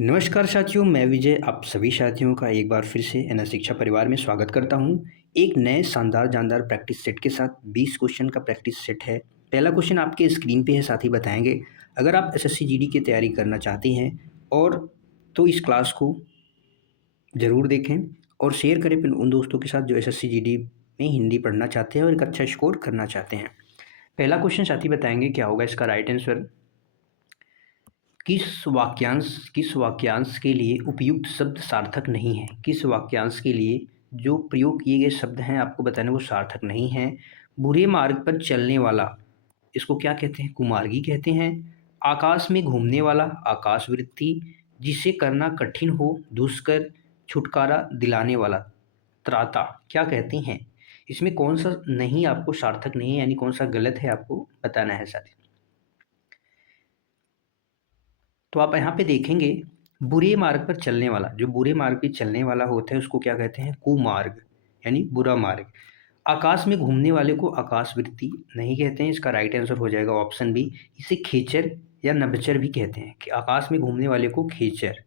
नमस्कार साथियों, मैं विजय आप सभी साथियों का एक बार फिर से एनएस शिक्षा परिवार में स्वागत करता हूं। एक नए शानदार जानदार प्रैक्टिस सेट के साथ 20 क्वेश्चन का प्रैक्टिस सेट है। पहला क्वेश्चन आपके स्क्रीन पे है, साथ ही बताएंगे। अगर आप एसएससी जीडी की तैयारी करना चाहते हैं और तो इस क्लास को ज़रूर देखें और शेयर करें अपने उन दोस्तों के साथ जो एसएससी जीडी में हिंदी पढ़ना चाहते हैं और एक अच्छा स्कोर करना चाहते हैं। पहला क्वेश्चन साथी बताएंगे क्या होगा इसका राइट आंसर। किस वाक्यांश के लिए उपयुक्त शब्द सार्थक नहीं है। किस वाक्यांश के लिए जो प्रयोग किए गए शब्द हैं आपको बताने वो सार्थक नहीं है। बुरे मार्ग पर चलने वाला, इसको क्या कहते हैं? कुमार्गी कहते हैं। आकाश में घूमने वाला, आकाशवृत्ति। जिसे करना कठिन हो, दुष्कर। छुटकारा दिलाने वाला, त्राता, क्या कहते हैं? इसमें कौन सा नहीं आपको सार्थक नहीं है, यानी कौन सा गलत है आपको बताना है साथी। तो आप यहाँ पे देखेंगे, बुरे मार्ग पर चलने वाला, जो बुरे मार्ग पे चलने वाला होता है उसको क्या कहते हैं? कुमार्ग, यानी बुरा मार्ग। आकाश में घूमने वाले को आकाशवृत्ति नहीं कहते हैं। इसका राइट आंसर हो जाएगा ऑप्शन बी। इसे खेचर या नभचर भी कहते हैं कि आकाश में घूमने वाले को खेचर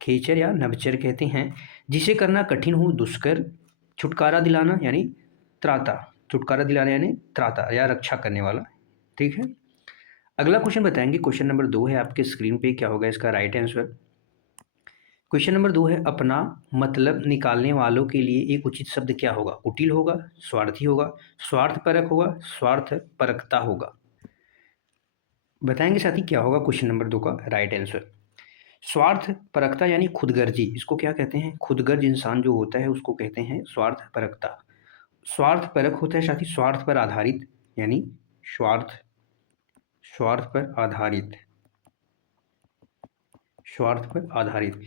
खेचर या नभचर कहते हैं। जिसे करना कठिन हो, दुष्कर। छुटकारा दिलाना यानी त्राता, छुटकारा दिलाना यानी त्राता या रक्षा करने वाला। ठीक है, अगला क्वेश्चन बताएंगे। क्वेश्चन नंबर 2 है आपके स्क्रीन पे, क्या होगा इसका राइट आंसर। क्वेश्चन नंबर 2 है, अपना मतलब निकालने वालों के लिए एक उचित शब्द क्या होगा? कुटिल होगा, स्वार्थी होगा, स्वार्थपरक होगा, स्वार्थपरकता होगा। बताएंगे साथी क्या होगा क्वेश्चन नंबर 2 का राइट आंसर। स्वार्थपरकता यानी खुदगर्जी, इसको क्या कहते हैं? खुदगर्ज इंसान जो होता है उसको कहते हैं स्वार्थपरकता। स्वार्थपरक होता है साथी स्वार्थ पर आधारित, यानी स्वार्थ स्वार्थ पर आधारित, स्वार्थ पर आधारित।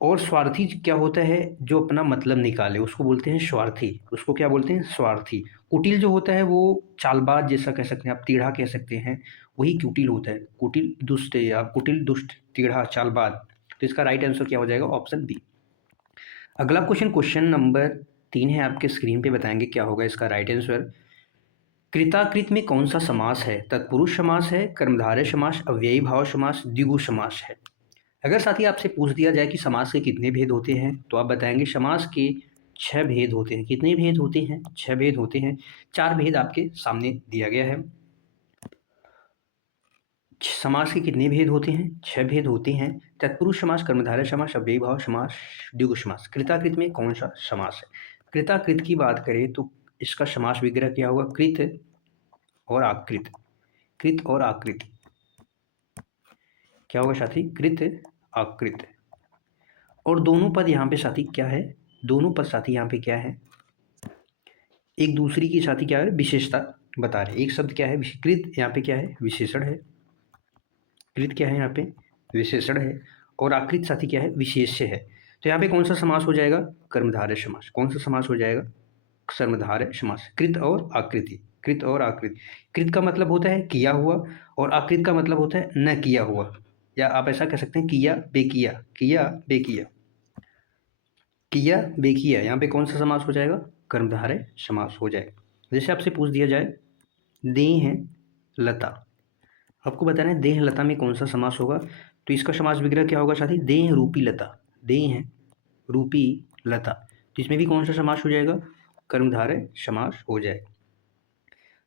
और स्वार्थी क्या होता है? जो अपना मतलब निकाले उसको बोलते हैं स्वार्थी, उसको क्या बोलते हैं? स्वार्थी। कुटिल जो होता है वो चालबाज जैसा कह सकते हैं, आप टेढ़ा कह सकते हैं, वही कुटिल होता है। कुटिल दुष्ट या कुटिल दुष्ट टेढ़ा चालबाज। तो इसका राइट आंसर क्या हो जाएगा? Option B. अगला क्वेश्चन, क्वेश्चन नंबर 3 है आपके स्क्रीन पे, बताएंगे क्या होगा इसका राइट आंसर। कृताकृत में कौन सा समास है? तत्पुरुष समास है, कर्मधारय समास, अव्ययी भाव समास, द्विगु समास है। अगर साथी आपसे पूछ दिया जाए कि समास के कितने भेद होते हैं तो आप बताएंगे समास के 6 भेद होते हैं। कितने भेद होते हैं? 6 भेद होते हैं। 4 भेद आपके सामने दिया गया है। समास के कितने भेद होते हैं? 6 भेद होते हैं। तत्पुरुष समास, कर्मधारय समास, अव्ययी भाव समास, द्विगु समास। कृताकृत में कौन सा समास है? कृताकृत की बात करें तो इसका समास विग्रह क्या होगा? कृत और आकृत। कृत और आकृत क्या होगा साथी? कृत आकृत। और दोनों पद यहाँ पे साथी क्या है? दोनों पद साथी यहाँ पे क्या है? एक दूसरी की साथी क्या है? विशेषता बता रहे। एक शब्द क्या है? कृत, यहाँ पे क्या है? विशेषण है। कृत क्या है? यहाँ पे विशेषण है। और आकृत साथी क्या है? विशेष्य है। तो यहाँ पे कौन सा समास हो जाएगा? कर्मधारय समास। कौन सा समास हो जाएगा? कर्मधारय समास। कृत और आकृति, कृत और आकृति। कृत का मतलब होता है किया हुआ और आकृत का मतलब होता है न किया हुआ, या आप ऐसा कह सकते हैं किया बेकिया, किया बेकिया, किया बेकिया। यहाँ पे कौन सा समास हो जाएगा? कर्मधारय समास हो जाएगा। जैसे आपसे पूछ दिया जाए देह लता, आपको बताना है देह लता में कौन सा समास होगा। तो इसका समास विग्रह क्या होगा साथी? देह रूपी लता, देह रूपी लता। तो इसमें भी कौन सा समास हो जाएगा? कर्मधारय समास हो जाएगा।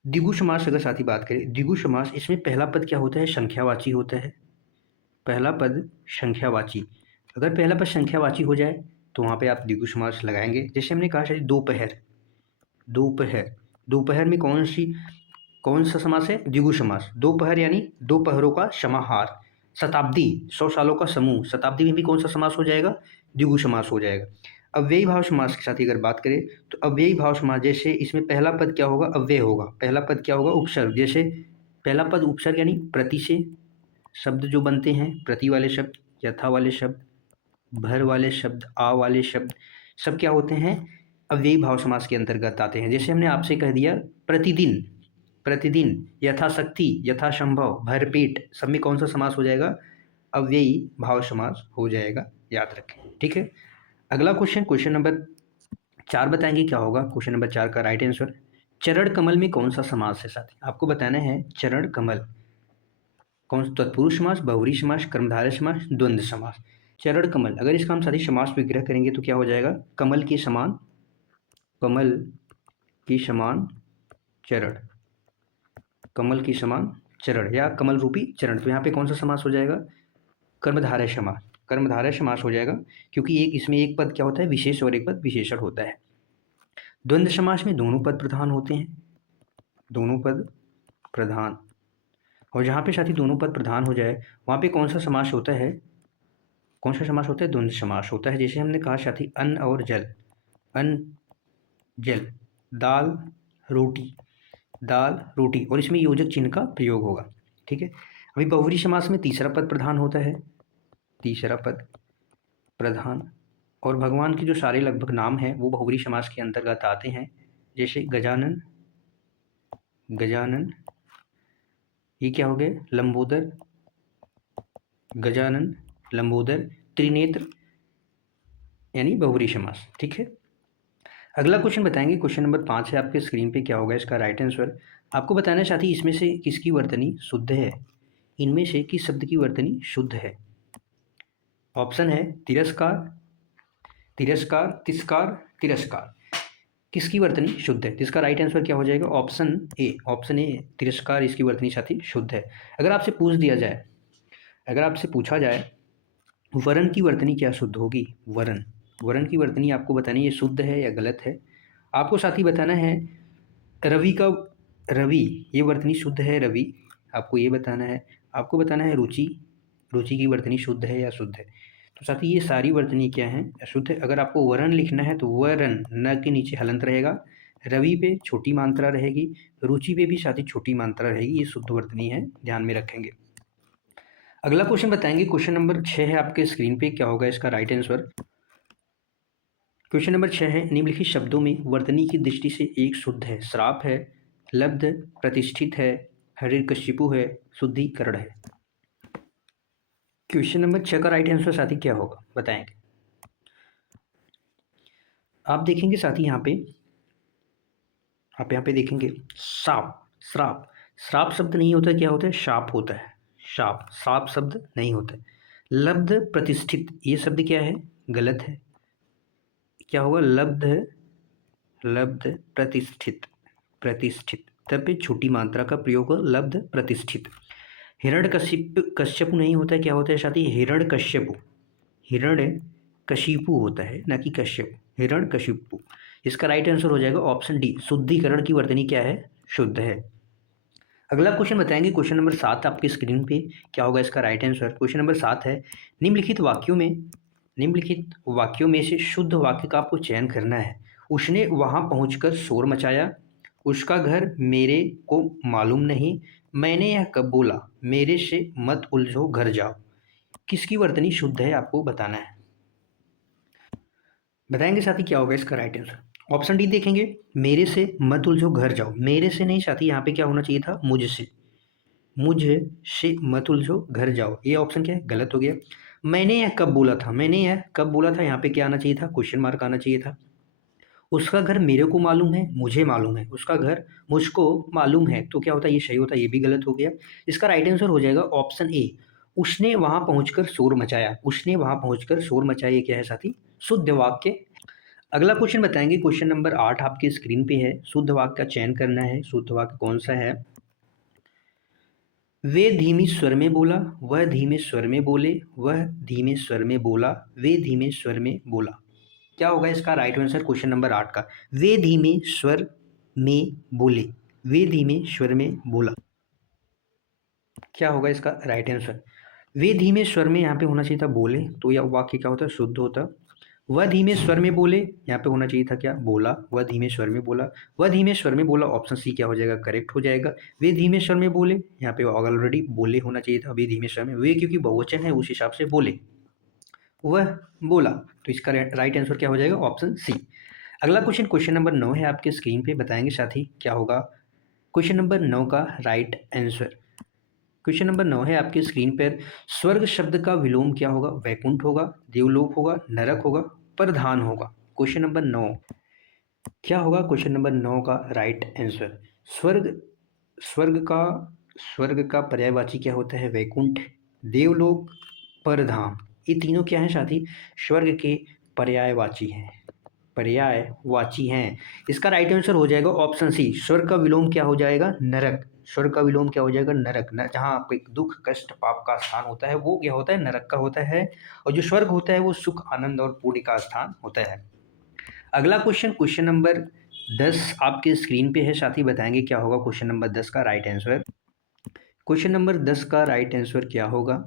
द्विगु समास अगर साथी बात करें, द्विगु समास, इसमें पहला पद क्या होता है? संख्यावाची होता है। पहला पद संख्यावाची। अगर पहला पद संख्यावाची हो जाए तो वहाँ पे आप द्विगु समास लगाएंगे। जैसे हमने कहा शायद दोपहर, दोपहर, दोपहर में कौन सा समास है? द्विगु समास। दोपहर यानी दोपहरों का समाहार। शताब्दी, 100 सालों का समूह, शताब्दी में भी कौन सा समास हो जाएगा? द्विगु समास हो जाएगा। अव्ययी भाव समास के साथ अगर बात करें तो अव्ययी भाव समास, जैसे इसमें पहला पद क्या होगा? अव्यय होगा। पहला पद क्या होगा? उपसर्ग। जैसे पहला पद उपसर्ग यानी प्रति से शब्द जो बनते हैं, प्रति वाले शब्द, यथा वाले शब्द, भर वाले शब्द, आ वाले शब्द, सब क्या होते हैं? अव्ययी भाव समास के अंतर्गत आते हैं। जैसे हमने आपसे कह दिया प्रतिदिन, प्रतिदिन, यथाशक्ति, यथासंभव, भरपेट, सब में कौन सा समास हो जाएगा? अव्ययी भाव समास हो जाएगा, याद रखें। ठीक है, अगला क्वेश्चन, क्वेश्चन नंबर 4 बताएंगे क्या होगा क्वेश्चन नंबर 4 का राइट आंसर। चरण कमल में कौन सा समास है साथी? आपको बताना है चरण कमल। कौन तत्पुरुष समास, बहुव्रीहि समास, कर्मधारय समास, द्वंद्व समास। चरण कमल, अगर इसका हम साथी समास विग्रह करेंगे तो क्या हो जाएगा? कमल के समान, कमल के समान चरण, कमल के समान चरण या कमल रूपी चरण। तो यहाँ पे कौन सा समास हो जाएगा? कर्मधारय समास, कर्मधारय समास हो जाएगा, क्योंकि एक इसमें एक पद क्या होता है? विशेष और एक पद विशेषण होता है। द्वंद्व समास में दोनों पद प्रधान होते हैं, दोनों पद प्रधान। और जहाँ पे साथी दोनों पद प्रधान हो जाए वहाँ पे कौन सा समास होता है? कौन सा समास होता है? द्वंद्व समास होता है। जैसे हमने कहा साथी अन्न और जल, अन्न जल, दाल रोटी, दाल रोटी, और इसमें योजक चिन्ह का प्रयोग होगा। ठीक है। अभी बहुव्रीहि समास में तीसरा पद प्रधान होता है, तीसरा पद प्रधान। और भगवान के जो सारे लगभग नाम हैं वो बहुव्रीहि समास के अंतर्गत आते हैं। जैसे गजानन, गजानन, ये क्या हो गए? लंबोदर, गजानन, लंबोदर, त्रिनेत्र, यानी बहुव्रीहि समास। ठीक है। अगला क्वेश्चन बताएंगे, क्वेश्चन नंबर 5 है आपके स्क्रीन पे। क्या होगा इसका राइट आंसर? आपको बताना है साथी इसमें से किसकी वर्तनी शुद्ध है, इनमें से किस शब्द की वर्तनी शुद्ध है। ऑप्शन है तिरस्कार, तिरस्कार, तिस्कार, तिरस्कार। किसकी वर्तनी शुद्ध है? इसका राइट आंसर क्या हो जाएगा? ऑप्शन ए, ऑप्शन ए तिरस्कार इसकी वर्तनी साथी शुद्ध है। अगर आपसे पूछ दिया जाए, अगर आपसे पूछा जाए वरण की वर्तनी क्या शुद्ध होगी? वरण, वरण की वर्तनी आपको बतानी है शुद्ध है या गलत है। आपको साथी बताना है रवि का, रवि ये वर्तनी शुद्ध है, रवि आपको ये बताना है। आपको बताना है रुचि, रुचि की वर्तनी शुद्ध है या शुद्ध है। तो साथी ये सारी वर्तनी क्या है? अशुद्ध है। अगर आपको वरण लिखना है तो वरण न के नीचे हलंत रहेगा, रवि पे छोटी मात्रा रहेगी, रुचि पे भी साथी छोटी मात्रा रहेगी। ये शुद्ध वर्तनी है, ध्यान में रखेंगे। अगला क्वेश्चन बताएंगे, क्वेश्चन नंबर 6 है आपके स्क्रीन पे। क्या होगा इसका राइट आंसर? क्वेश्चन नंबर 6 है, निम्नलिखित शब्दों में वर्तनी की दृष्टि से एक शुद्ध है। श्राप है, लब्ध, प्रतिष्ठित है, हिरण्यकशिपु है, शुद्धिकरण है। क्वेश्चन नंबर 6 का राइट आंसर साथी क्या होगा बताएंगे। आप देखेंगे साथी यहाँ पे, आप यहाँ पे देखेंगे साप, श्राप, श्राप शब्द नहीं होता, क्या होता है? शाप होता है, शाप, साप शब्द नहीं होता है। लब्ध, प्रतिष्ठित, ये शब्द क्या है? गलत है। क्या होगा? लब्ध, लब्ध, प्रतिष्ठित, प्रतिष्ठित, तब पे छोटी मात्रा का प्रयोग होगा, लब्ध प्रतिष्ठित। हिरण्यकशिप, कश्यप नहीं होता है, क्या होता है साथी? हिरण्यकश्यपु, हिरण्यकशिपु होता है, ना कि कश्यप, हिरण्यकशिपु। इसका राइट आंसर हो जाएगा ऑप्शन डी, शुद्धिकरण की वर्तनी क्या है? शुद्ध है। अगला क्वेश्चन बताएंगे, क्वेश्चन नंबर 7 आपकी स्क्रीन पे। क्या होगा इसका राइट आंसर? क्वेश्चन नंबर 7 है, निम्नलिखित वाक्यों में, निम्नलिखित वाक्यों में से शुद्ध वाक्य का आपको चयन करना है। उसने वहां पहुंचकर शोर मचाया, उसका घर मेरे को मालूम नहीं, मैंने यह कब बोला, मेरे से मत उलझो घर जाओ। किसकी वर्तनी शुद्ध है आपको बताना है। बताएंगे साथी क्या होगा इसका राइट आंसर। ऑप्शन डी देखेंगे, मेरे से मत उलझो घर जाओ। मेरे से नहीं साथी, यहाँ पे क्या होना चाहिए था? मुझसे, मुझसे मत उलझो घर जाओ। ये ऑप्शन क्या है? गलत हो गया। मैंने यह कब बोला था, मैंने यह कब बोला था, यहाँ पे क्या आना चाहिए था? क्वेश्चन मार्क आना चाहिए था। उसका घर मेरे को मालूम है, मुझे मालूम है, उसका घर मुझको मालूम है, तो क्या होता है? ये सही होता है, ये भी गलत हो गया। इसका राइट आंसर हो जाएगा ऑप्शन ए, उसने वहां पहुंचकर शोर मचाया। उसने वहां पहुंचकर शोर मचाया, ये क्या है साथी? शुद्ध वाक्य। अगला क्वेश्चन बताएंगे, क्वेश्चन नंबर 8 आपके स्क्रीन पे है। शुद्ध वाक्य का चयन करना है, शुद्ध वाक्य कौन सा है? वे धीमे स्वर में बोला, वह धीमे स्वर में बोले, वह धीमे स्वर में बोला, वे धीमे स्वर में बोला। क्या होगा इसका राइट आंसर क्वेश्चन नंबर 8 का? वे धीमे स्वर में बोले, वे धीमे स्वर में बोला। क्या होगा इसका राइट आंसर? वे धीमे स्वर में यहाँ पे होना चाहिए था बोले, तो यह वाक्य क्या होता? शुद्ध होता। वह धीमे स्वर में बोले, यहाँ पे होना चाहिए था क्या? बोला। वह धीमे स्वर में बोला, वह धीमे स्वर में बोला, ऑप्शन सी क्या हो जाएगा? करेक्ट हो जाएगा। वे धीमे स्वर में बोले, यहाँ पे ऑलरेडी बोले होना चाहिए था, वे धीमे स्वर में, वे क्योंकि बहुवचन है उस हिसाब से बोले, वह बोला। तो इसका राइट आंसर क्या हो जाएगा? Option C. अगला क्वेश्चन, क्वेश्चन नंबर 9 है आपके स्क्रीन पे। बताएंगे साथी क्या होगा क्वेश्चन नंबर 9 का राइट आंसर। क्वेश्चन नंबर 9 है आपके स्क्रीन पर। स्वर्ग शब्द का विलोम क्या होगा? वैकुंठ होगा, देवलोक होगा, नरक होगा, प्रधान होगा। क्वेश्चन नंबर 9 क्या होगा? क्वेश्चन नंबर 9 का राइट आंसर। स्वर्ग, स्वर्ग का स्वर्ग का पर्यायवाची क्या होता है? वैकुंठ, देवलोक, परधाम। ये तीनों क्या हैं साथी? स्वर्ग के पर्यायवाची हैं, पर्यायवाची हैं। इसका राइट आंसर हो जाएगा ऑप्शन सी, स्वर्ग का विलोम क्या हो जाएगा? नरक। स्वर्ग का विलोम क्या हो जाएगा? नरक। न जहाँ आपको एक दुख कष्ट पाप का स्थान होता है वो क्या होता है? नरक का होता है। और जो स्वर्ग होता है वो सुख आनंद और पुण्य का स्थान होता है। अगला क्वेश्चन, क्वेश्चन नंबर 10 आपके स्क्रीन पे है साथी, बताएंगे क्या होगा क्वेश्चन नंबर 10 का राइट आंसर। क्वेश्चन नंबर 10 का राइट आंसर क्या होगा?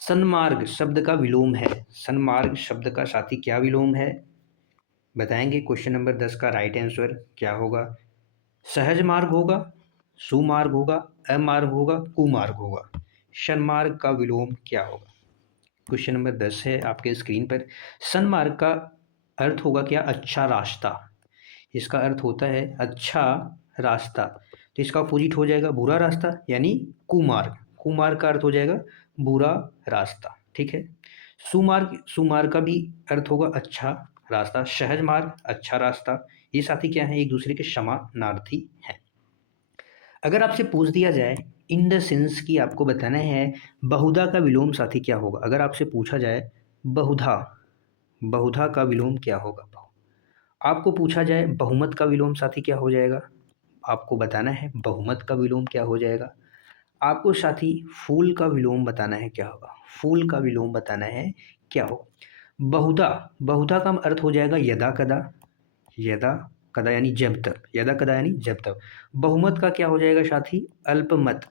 सन्मार्ग शब्द का विलोम है। सन्मार्ग शब्द का साथी क्या विलोम है? बताएंगे क्वेश्चन नंबर 10 का राइट आंसर क्या होगा? सहज मार्ग होगा, सुमार्ग होगा, अमार्ग होगा, कुमार्ग होगा। सन्मार्ग का विलोम क्या होगा? क्वेश्चन नंबर 10 है आपके स्क्रीन पर। सन्मार्ग का अर्थ होगा क्या? अच्छा रास्ता। इसका अर्थ होता है अच्छा रास्ता, तो इसका अपोजिट हो जाएगा बुरा रास्ता, यानी कुमार्ग। कुमार्ग का अर्थ हो जाएगा बुरा रास्ता, ठीक है। सुमार्ग, सुमार्ग का भी अर्थ होगा अच्छा रास्ता। सहज मार्ग, अच्छा रास्ता। ये साथी क्या है? एक दूसरे के समानार्थी हैं। अगर आपसे पूछ दिया जाए इन द सेंस की आपको बताना है बहुधा का विलोम साथी क्या होगा? अगर आपसे पूछा जाए बहुधा, बहुधा का विलोम क्या होगा? आपको पूछा जाए बहुमत का विलोम साथी क्या हो जाएगा? आपको बताना है बहुमत का विलोम क्या हो जाएगा। आपको साथी फूल का विलोम बताना है क्या होगा? फूल का विलोम बताना है क्या हो? बहुधा, बहुधा का अर्थ हो जाएगा यदा कदा। यदा कदा यानी जब तक, यदा कदा यानी जब तक। बहुमत का क्या हो जाएगा साथी? अल्पमत।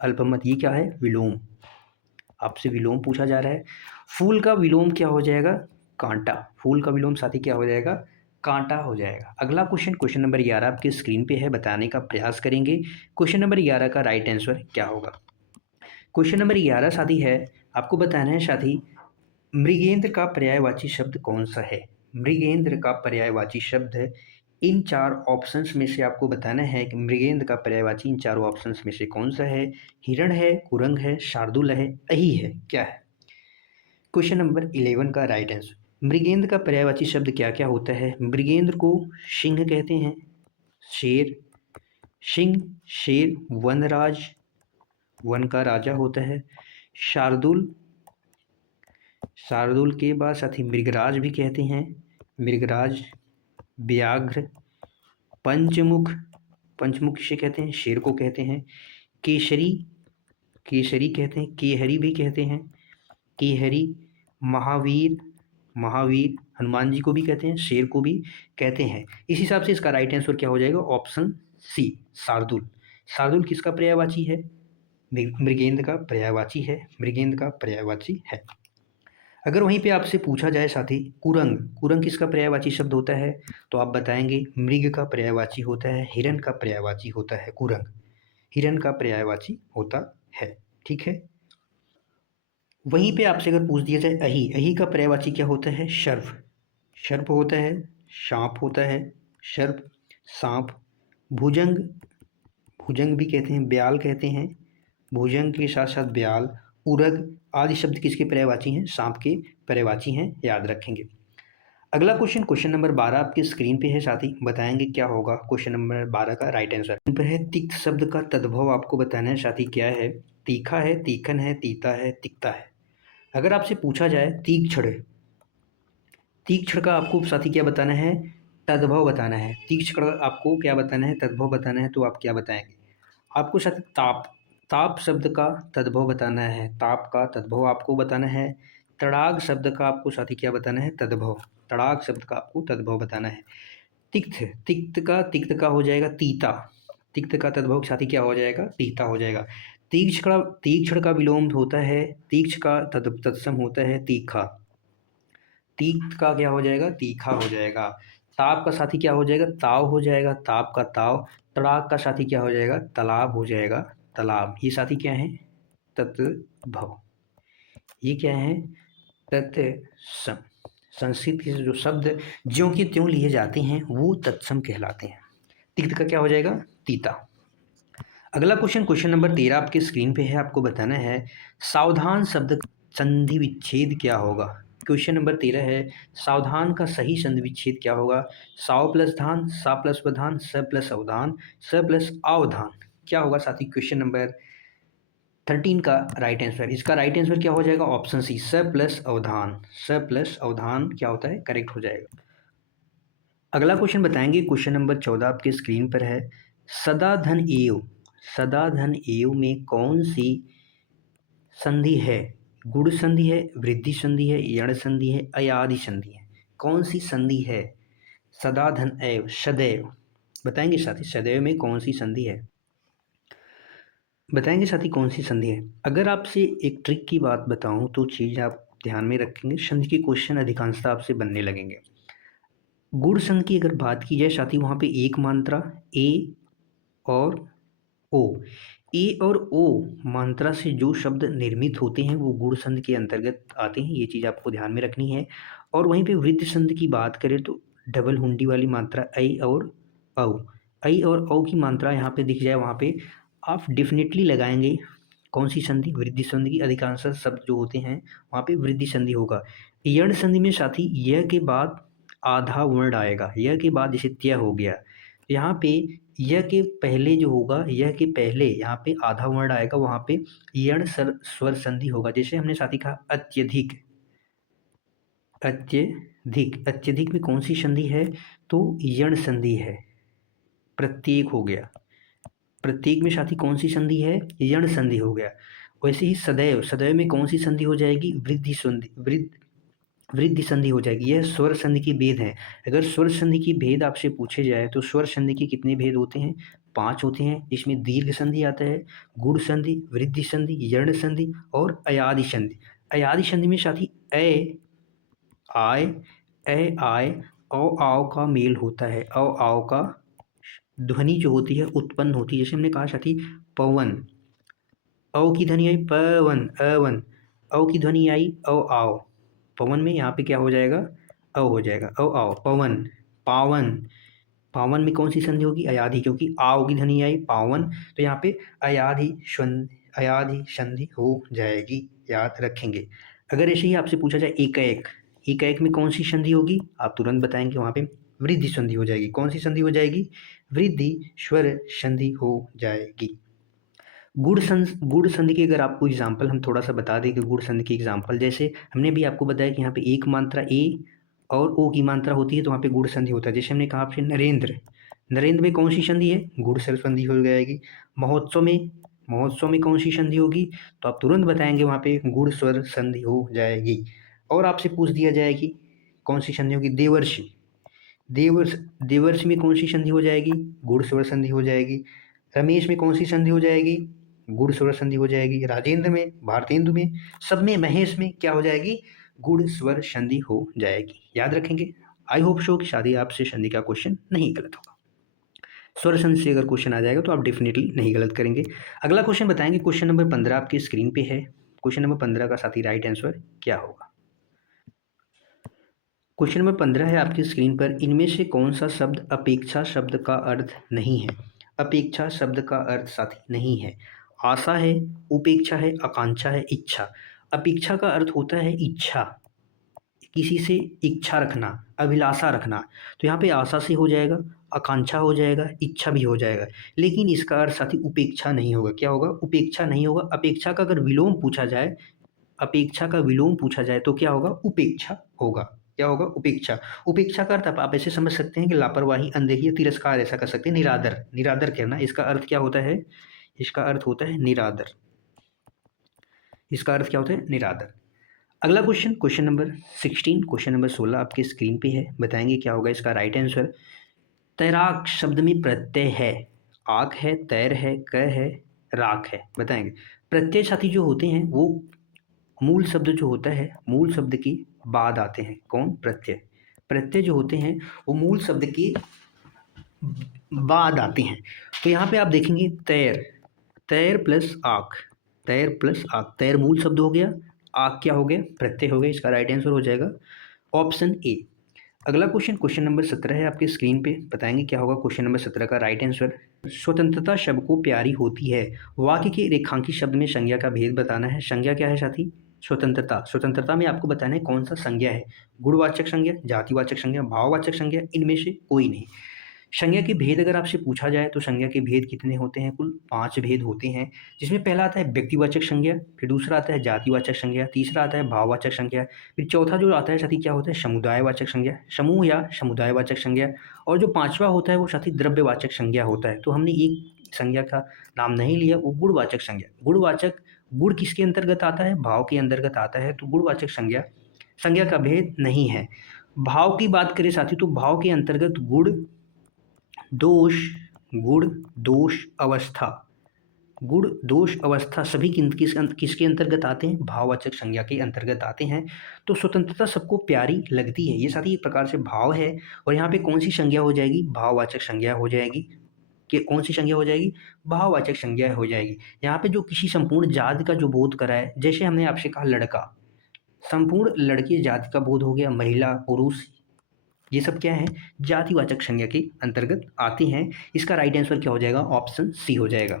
अल्पमत ये क्या है? विलोम। आपसे विलोम पूछा जा रहा है। फूल का विलोम क्या हो जाएगा? कांटा। फूल का विलोम साथी क्या हो जाएगा? कांटा हो जाएगा। अगला क्वेश्चन, क्वेश्चन नंबर 11 आपके स्क्रीन पे है, बताने का प्रयास करेंगे क्वेश्चन नंबर 11 का राइट आंसर क्या होगा। क्वेश्चन नंबर 11 साथी है, आपको बताना है साथी मृगेंद्र का पर्यायवाची शब्द कौन सा है? मृगेंद्र का पर्यायवाची शब्द है, इन चार ऑप्शंस में से आपको बताना है कि मृगेंद्र का पर्यायवाची इन चारों ऑप्शंस में से कौन सा है? हिरण है, कुरंग है, शार्दुल है, अही है, क्या है? क्वेश्चन नंबर 11 का राइट आंसर। मृगेंद्र का पर्यायवाची शब्द क्या क्या होता है? मृगेंद्र को सिंह कहते हैं, शेर, सिंह, शेर, वनराज, वन का राजा होता है। शार्दुल, शार्दुल के बाद साथी मृगराज भी कहते हैं, मृगराज, व्याघ्र, पंचमुख, पंचमुख किसे कहते हैं? शेर को कहते हैं। केसरी, केसरी कहते हैं, केहरी भी कहते हैं, केहरी, महावीर, महावीर, हनुमान जी को भी कहते हैं, शेर को भी कहते हैं। इस हिसाब से इसका राइट आंसर क्या हो जाएगा? ऑप्शन सी, शार्दुल। शार्दुल किसका पर्यायवाची है? मृगेंद्र का पर्यायवाची है, मृगेंद्र का पर्यायवाची है। अगर वहीं पे आपसे पूछा जाए साथी कुरंग, कुरंग किसका पर्यायवाची शब्द होता है? तो आप बताएंगे मृग का पर्यायवाची होता है, हिरण का पर्यायवाची होता है कुरंग, हिरण का पर्यायवाची होता है, ठीक है। वहीं पे आपसे अगर पूछ दिया जाए अही, अही का पर्यायवाची क्या होता है? सर्प, सर्प होता है, सांप होता है, सर्प, सांप, भुजंग, भुजंग भी कहते हैं, ब्याल कहते हैं, भुजंग के साथ साथ ब्याल, उरग आदि शब्द किसके पर्यायवाची हैं? सांप के पर्यायवाची हैं, याद रखेंगे। अगला क्वेश्चन, क्वेश्चन नंबर 12 आपके स्क्रीन पे है साथी, बताएंगे क्या होगा क्वेश्चन नंबर 12 का राइट आंसर। पर है तिक्त शब्द का तद्भव आपको बताना है साथी क्या है? तीखा है, तीखन है, तीता है, तिक्ता है। अगर आपसे पूछा जाए तीक्ष्ण, तीक्ष्ण का आपको साथी क्या बताना है? तद्भव बताना है। तीक्ष्ण का आपको क्या बताना है? तद्भव बताना है, तो आप क्या बताएंगे? आपको साथी ताप, ताप शब्द का तद्भव बताना है, ताप का तद्भव आपको बताना है। तड़ाग शब्द का आपको साथी क्या बताना है? तद्भव, तड़ाग शब्द का आपको तद्भव बताना है। तिक्त, तिक्त का हो जाएगा तीता, तिक्त का तद्भव साथी क्या हो जाएगा? तीता हो जाएगा। तीक्ष्ण, तीक्ष्ण का विलोम होता है, तीक्ष्ण का तत्सम होता है तीखा, तीक्त का क्या हो जाएगा? तीखा हो जाएगा। ताप का साथी क्या हो जाएगा? ताव हो जाएगा, ताप का ताव। तड़ाक का साथी क्या हो जाएगा? तालाब हो जाएगा, तालाब। ये साथी क्या है? तत्भव। ये क्या है? तत्सम। संस्कृत के जो शब्द ज्यों के त्यों लिए जाते हैं वो तत्सम कहलाते हैं। तिक्त का क्या हो जाएगा? तीता। अगला क्वेश्चन, क्वेश्चन नंबर 13 आपके स्क्रीन पे है, आपको बताना है सावधान शब्द संधि विच्छेद क्या होगा। क्वेश्चन नंबर 13 है, सावधान का सही संधि विच्छेद क्या होगा? साव प्लस धान, सा प्लस वधान, स प्लस अवधान, स प्लस अवधान। क्या होगा साथी क्वेश्चन नंबर 13 का राइट आंसर? इसका राइट आंसर क्या हो जाएगा? ऑप्शन सी, स प्लस अवधान। स प्लस अवधान क्या होता है? करेक्ट हो जाएगा। अगला क्वेश्चन बताएंगे, क्वेश्चन नंबर 14 आपके स्क्रीन पर है। सदा धन एव, सदा धन एव में कौन सी संधि है? गुण संधि है, वृद्धि संधि है, यण संधि है, अयादि संधि है? कौन सी संधि है? सदा धन एव, सदैव, बताएंगे साथी सदैव में कौन सी संधि है? बताएंगे साथी कौन सी संधि है? अगर आपसे एक ट्रिक की बात बताऊं तो चीज़ आप ध्यान में रखेंगे, संधि के क्वेश्चन अधिकांशतः आपसे बनने लगेंगे। गुण संधि की अगर बात की जाए साथी, वहाँ पे एक मात्रा ए और ओ, ए और ओ मात्रा से जो शब्द निर्मित होते हैं वो गुण संधि के अंतर्गत आते हैं, ये चीज़ आपको ध्यान में रखनी है। और वहीं पे वृद्धि संधि की बात करें तो डबल हुंडी वाली मात्रा ऐ और औ, ऐ और औ की मात्रा यहाँ पे दिख जाए, वहाँ पे आप डेफिनेटली लगाएंगे कौन सी संधि? वृद्धि संधि की। अधिकांश शब्द जो होते हैं वहाँ पे वृद्धि संधि होगा। यण संधि में साथी यह के बाद आधा वर्ण आएगा, यह के बाद जैसे त्य हो गया, यहाँ पे यह के पहले जो होगा, यह के पहले यहाँ पे आधा वर्ण आएगा, वहाँ पे यण स्वर संधि होगा। जैसे हमने साथी कहा अत्यधिक, अत्यधिक, अत्यधिक में कौन सी संधि है? तो यण संधि है। प्रत्येक हो गया, प्रत्येक में साथी कौन सी संधि है? यण संधि हो गया। वैसे ही सदैव, सदैव में कौन सी संधि हो जाएगी? वृद्धि संधि, वृद्धि संधि हो जाएगी। यह स्वर संधि की भेद है। अगर स्वर संधि की भेद आपसे पूछे जाए तो स्वर संधि के कितने भेद होते हैं? 5 होते हैं, जिसमें दीर्घ संधि आता है, गुण संधि, वृद्धि संधि, यर्ण संधि और अयादि संधि। अयादि संधि में साथी ए आय, ए आय, औ आओ का मेल होता है, औ आओ का ध्वनि जो होती है उत्पन्न होती है। जैसे हमने कहा साथी पवन, औ की ध्वनि आई पवन, अवन, औ की ध्वनि आई औ आओ, पवन में यहाँ पे क्या हो जाएगा? अ हो जाएगा, औ आओ, पवन, पावन, पावन में कौन सी संधि होगी? अयाधि, क्योंकि आओ की ध्वनि आई पावन, तो यहाँ पे अयाधि संधि हो जाएगी, याद रखेंगे। अगर ऐसे ही आपसे पूछा जाए एकाएक, एकाएक में कौन सी संधि होगी? आप तुरंत बताएंगे, वहाँ पे वृद्धि संधि हो जाएगी। कौन सी संधि हो जाएगी? वृद्धि स्वर संधि हो जाएगी। गुड़ संधि की अगर आपको एग्जाम्पल हम थोड़ा सा बता दें कि गुड़ संधि की एग्जाम्पल, जैसे हमने भी आपको बताया कि यहाँ पे एक मात्रा ए और ओ की मात्रा होती है तो वहाँ पे गुड़ संधि होता है। जैसे हमने कहा आपसे नरेंद्र, नरेंद्र में कौन सी संधि है? गुड़ स्वर संधि हो जाएगी। महोत्सव में, महोत्सव में कौन सी संधि होगी? तो आप तुरंत बताएंगे, वहाँ पे गुड़ स्वर संधि हो जाएगी। और आपसे पूछ दिया जाए कि कौन सी संधि होगी? देवर्षि, देवर्ष, देवर्षि में कौन सी संधि हो जाएगी? गुड़ स्वर संधि हो जाएगी। रमेश में कौन सी संधि हो जाएगी? गुड़ स्वर संधि हो जाएगी। राजेंद्र में, भारतेंदु में, सब में, महेश में क्या हो जाएगी? गुड़ स्वर संधि हो जाएगी। याद रखेंगे। आई होप सो कि शादी आपसे संधि का क्वेश्चन नहीं गलत होगा। स्वर संधि से अगर क्वेश्चन आ जाएगा तो आप डेफिनेटली नहीं गलत करेंगे। अगला क्वेश्चन बताएंगे, क्वेश्चन नंबर 15 आपके स्क्रीन पे है। क्वेश्चन नंबर 15 का साथी राइट आंसर क्या होगा? क्वेश्चन नंबर 15 है आपकी स्क्रीन पर। इनमें से कौन सा शब्द अपेक्षा शब्द का अर्थ नहीं है? अपेक्षा शब्द का अर्थ साथी नहीं है। आशा है, उपेक्षा है, आकांक्षा है, इच्छा। अपेक्षा का अर्थ होता है इच्छा, किसी से इच्छा रखना, अभिलाषा रखना। तो यहाँ पे आशा से हो जाएगा, आकांक्षा हो जाएगा, इच्छा भी हो जाएगा। लेकिन इसका अर्थ साथी उपेक्षा नहीं होगा। क्या होगा? उपेक्षा नहीं होगा। अपेक्षा का अगर विलोम पूछा जाए, अपेक्षा का विलोम पूछा जाए तो क्या होगा? उपेक्षा होगा। क्या होगा? उपेक्षा। उपेक्षा का अर्थ आप ऐसे समझ सकते हैं कि लापरवाही, अनदेखी या तिरस्कार, ऐसा कर सकते हैं। निरादर, निरादर करना, इसका अर्थ क्या होता है? इसका अर्थ होता है निरादर। इसका अर्थ क्या होता है? निरादर। अगला question, question number 16, question number 16 आपके स्क्रीन पे है। बताएंगे क्या होगा इसका राइट आंसर? तैराक शब्द में प्रत्यय है। आक है, तैर है, क है, राख है। बताएंगे। प्रत्यय साथी जो होते हैं वो मूल शब्द जो होता है, मूल शब्द के बाद आते हैं। कौन? प्रत्यय। प्रत्यय जो होते हैं वो मूल शब्द के बाद आते हैं। तो यहाँ पे आप देखेंगे तैर, तैर प्लस आक, तैर प्लस आक, तैर मूल शब्द हो गया, आक क्या हो गया? प्रत्यय हो गया। इसका राइट आंसर हो जाएगा ऑप्शन ए। अगला क्वेश्चन, क्वेश्चन नंबर 17 है आपके स्क्रीन पे। बताएंगे क्या होगा क्वेश्चन नंबर 17 का राइट आंसर? स्वतंत्रता शब्द को प्यारी होती है। वाक्य के रेखांकित शब्द में संज्ञा का भेद बताना है। संज्ञा क्या है साथी? स्वतंत्रता। स्वतंत्रता में आपको बताना है कौन सा संज्ञा है। गुणवाचक संज्ञा, जातिवाचक संज्ञा, भाववाचक संज्ञा, इनमें से कोई नहीं। संज्ञा के भेद अगर आपसे पूछा जाए तो संज्ञा के भेद कितने होते हैं? कुल 5 भेद होते हैं, जिसमें पहला आता है व्यक्तिवाचक संज्ञा, फिर दूसरा आता है जातिवाचक संज्ञा, तीसरा आता है भाववाचक संज्ञा, फिर चौथा जो आता है साथी क्या होता है? समुदायवाचक संज्ञा, समूह या समुदायवाचक संज्ञा, और जो पाँचवा होता है वो साथी द्रव्यवाचक संज्ञा होता है। तो हमने एक संज्ञा का नाम नहीं लिया, वो गुणवाचक संज्ञा। गुणवाचक, गुण किसके अंतर्गत आता है? भाव के अंतर्गत आता है। तो गुणवाचक संज्ञा संज्ञा का भेद नहीं है। भाव की बात करें साथी तो भाव के अंतर्गत गुण दोष, गुण दोष अवस्था, गुण दोष अवस्था सभी किसके अंतर्गत आते हैं? भाववाचक संज्ञा के अंतर्गत आते हैं। तो स्वतंत्रता सबको प्यारी लगती है, ये साथी एक प्रकार से भाव है। और यहाँ पे कौन सी संज्ञा हो जाएगी? भाववाचक संज्ञा हो जाएगी। कि कौन सी संज्ञा हो जाएगी? भाववाचक संज्ञा हो जाएगी। यहाँ पे जो किसी संपूर्ण जाति का जो बोध कराए, जैसे हमने आपसे कहा लड़का, संपूर्ण लड़के जाति का बोध हो गया, महिला, पुरुष, ये सब क्या है? जातिवाचक संज्ञा के अंतर्गत आते हैं। इसका राइट आंसर क्या हो जाएगा? ऑप्शन सी हो जाएगा।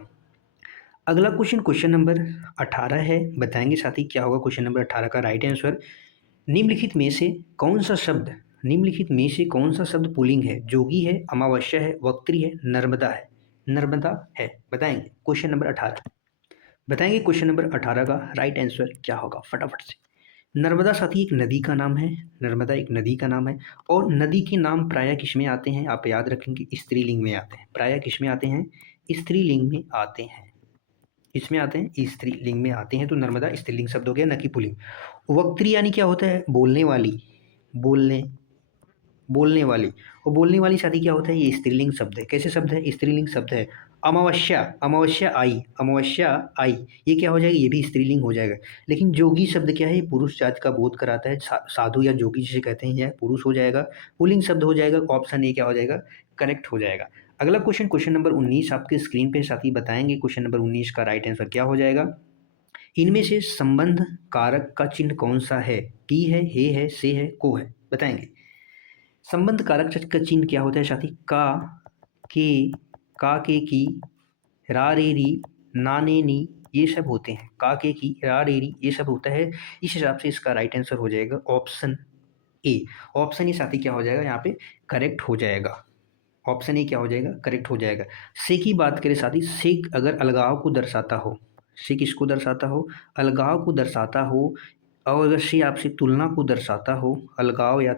अगला क्वेश्चन नंबर 18 है। बताएंगे साथी क्या होगा क्वेश्चन नंबर 18 का राइट आंसर। निम्नलिखित में से कौन सा शब्द पुल्लिंग है? जोगी है, अमावस्या है, वक्त्री है, नर्मदा है? नर्मदा है। बताएंगे क्वेश्चन नंबर 18। बताएंगे क्वेश्चन नंबर 18 का राइट आंसर क्या होगा फटाफट से। नर्मदा साथी एक नदी का नाम है। नर्मदा एक नदी का नाम है। और नदी के नाम प्रायः किस में आते हैं? आप याद रखेंगे, स्त्रीलिंग में आते हैं। प्रायः किस में आते हैं? स्त्रीलिंग में आते हैं। इसमें आते हैं? स्त्रीलिंग में आते हैं। तो नर्मदा स्त्रीलिंग शब्द हो गया, न कि पुल्लिंग। वक्त्री यानी क्या होता है? बोलने वाली, बोलने वाली। और बोलने वाली साथी क्या होता है? ये स्त्रीलिंग शब्द है। कैसे शब्द है? स्त्रीलिंग शब्द है। अमावस्या, अमावस्या आई, ये क्या हो जाएगा? ये भी स्त्रीलिंग हो जाएगा। लेकिन जोगी शब्द क्या है? पुरुष जाति का बोध कराता है। साधु या जोगी जिसे कहते हैं, यह पुरुष हो जाएगा, पुल्लिंग शब्द हो जाएगा। ऑप्शन ए क्या हो जाएगा? करेक्ट हो जाएगा। अगला क्वेश्चन नंबर 19 आपके स्क्रीन पे साथी बताएंगे। क्वेश्चन नंबर 19 का राइट आंसर क्या हो जाएगा? इनमें से संबंध कारक का चिन्ह कौन सा है? की है, हे है, से है, को है? बताएंगे। संबंध कारक का चिन्ह क्या होता है साथी? का, के, की, रा रे री, ना ने नी, ये सब होते हैं। का, के, की, रा रे री, ये सब होता है। इस हिसाब से इसका राइट आंसर हो जाएगा ऑप्शन ए। ऑप्शन ए साथी क्या हो जाएगा? यहाँ पे करेक्ट हो जाएगा। ऑप्शन ए क्या हो जाएगा? करेक्ट हो जाएगा। से की बात करें साथी, से अगर अलगाव को दर्शाता हो, से किसको दर्शाता हो? अलगाव को दर्शाता हो। और अगर से आपसे तुलना को दर्शाता हो, अलगाव या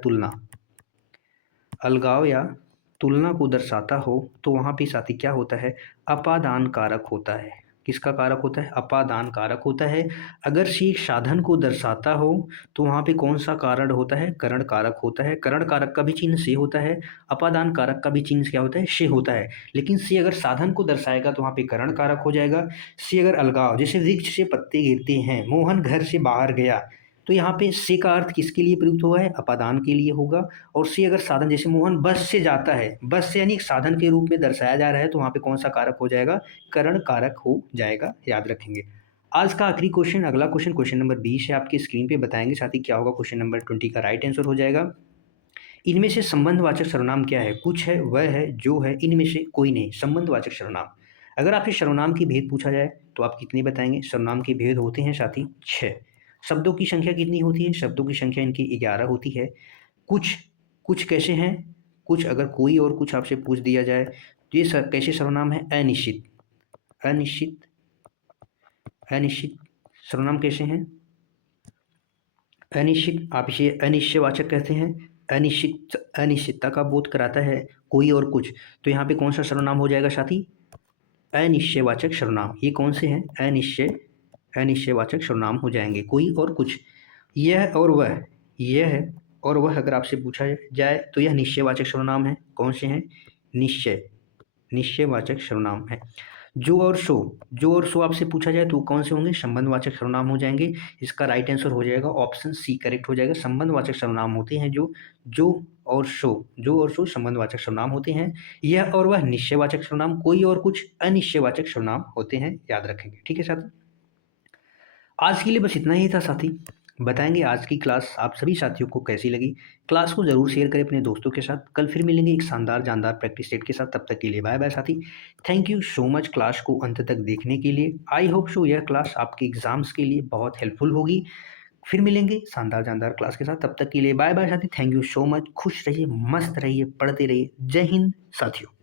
तुलना को दर्शाता हो, तो वहाँ पे साथी क्या होता है? अपादान कारक होता है। किसका कारक होता है? अपादान कारक होता है। अगर से एक साधन को दर्शाता हो तो वहाँ पे कौन सा कारण होता है? करण कारक होता है। करण कारक का भी चिन्ह से होता है। अपादान कारक का भी चिन्ह क्या होता है? से होता है। लेकिन से अगर साधन को दर्शाएगा तो वहाँ पे करण कारक हो जाएगा। से अगर अलगाव, जैसे वृक्ष से पत्ते गिरते हैं, मोहन घर से बाहर गया, तो यहाँ पे से का अर्थ किसके लिए प्रयुक्त हुआ है? अपादान के लिए होगा। और से अगर साधन, जैसे मोहन बस से जाता है, बस से यानी एक साधन के रूप में दर्शाया जा रहा है, तो वहाँ पे कौन सा कारक हो जाएगा? करण कारक हो जाएगा। याद रखेंगे। आज का आखिरी क्वेश्चन, अगला क्वेश्चन नंबर 20 है आपकी स्क्रीन पे। बताएंगे साथ ही क्या होगा? क्वेश्चन नंबर 20 का राइट आंसर हो जाएगा। इनमें से संबंधवाचक सर्वनाम क्या है? कुछ है, वह है, जो है, इनमें से कोई नहीं। संबंधवाचक सर्वनाम। अगर आपसे सर्वनाम की भेद पूछा जाए तो आप कितने बताएंगे? सर्वनाम के भेद होते हैं साथी 6। शब्दों की संख्या कितनी होती है? शब्दों की संख्या इनकी 11 होती है। कुछ, कुछ कैसे हैं? कुछ अगर कोई और कुछ आपसे पूछ दिया जाए तो ये कैसे सर्वनाम है? अनिश्चित, अनिश्चित, अनिश्चित सर्वनाम कैसे हैं? अनिश्चित, आप इसे अनिश्चयवाचक कहते हैं। अनिश्चित, अनिश्चितता का बोध कराता है कोई और कुछ। तो यहाँ पे कौन सा सर्वनाम हो जाएगा साथी? अनिश्चयवाचक सर्वनाम। ये कौन से हैं? अनिश्चयवाचक सर्वनाम हो जाएंगे। कोई और कुछ, यह और वह, यह और वह अगर आपसे पूछा जाए तो यह निश्चयवाचक सर्वनाम है। कौन से हैं? निश्चयवाचक सर्वनाम है। जो और सो आपसे पूछा जाए तो कौन से होंगे? संबंधवाचक सर्वनाम हो जाएंगे। इसका राइट आंसर हो जाएगा ऑप्शन सी करेक्ट हो जाएगा। संबंधवाचक सर्वनाम होते हैं जो और सो संबंधवाचक सर्वनाम होते हैं। यह और वह निश्चयवाचक सर्वनाम, कोई और कुछ अनिश्चयवाचक सर्वनाम होते हैं। याद रखेंगे। ठीक है साथी, आज के लिए बस इतना ही था साथी। बताएंगे आज की क्लास आप सभी साथियों को कैसी लगी। क्लास को ज़रूर शेयर करें अपने दोस्तों के साथ। कल फिर मिलेंगे एक शानदार जानदार प्रैक्टिस सेट के साथ। तब तक के लिए बाय बाय साथी। Thank you so much class को अंत तक देखने के लिए। आई होप सो यह क्लास आपके एग्ज़ाम्स के लिए बहुत हेल्पफुल होगी। फिर मिलेंगे शानदार जानदार क्लास के साथ। तब तक के लिए बाय बाय साथी। Thank you so much. खुश रहिए, मस्त रहिए, पढ़ते रहिए। जय हिंद साथियों।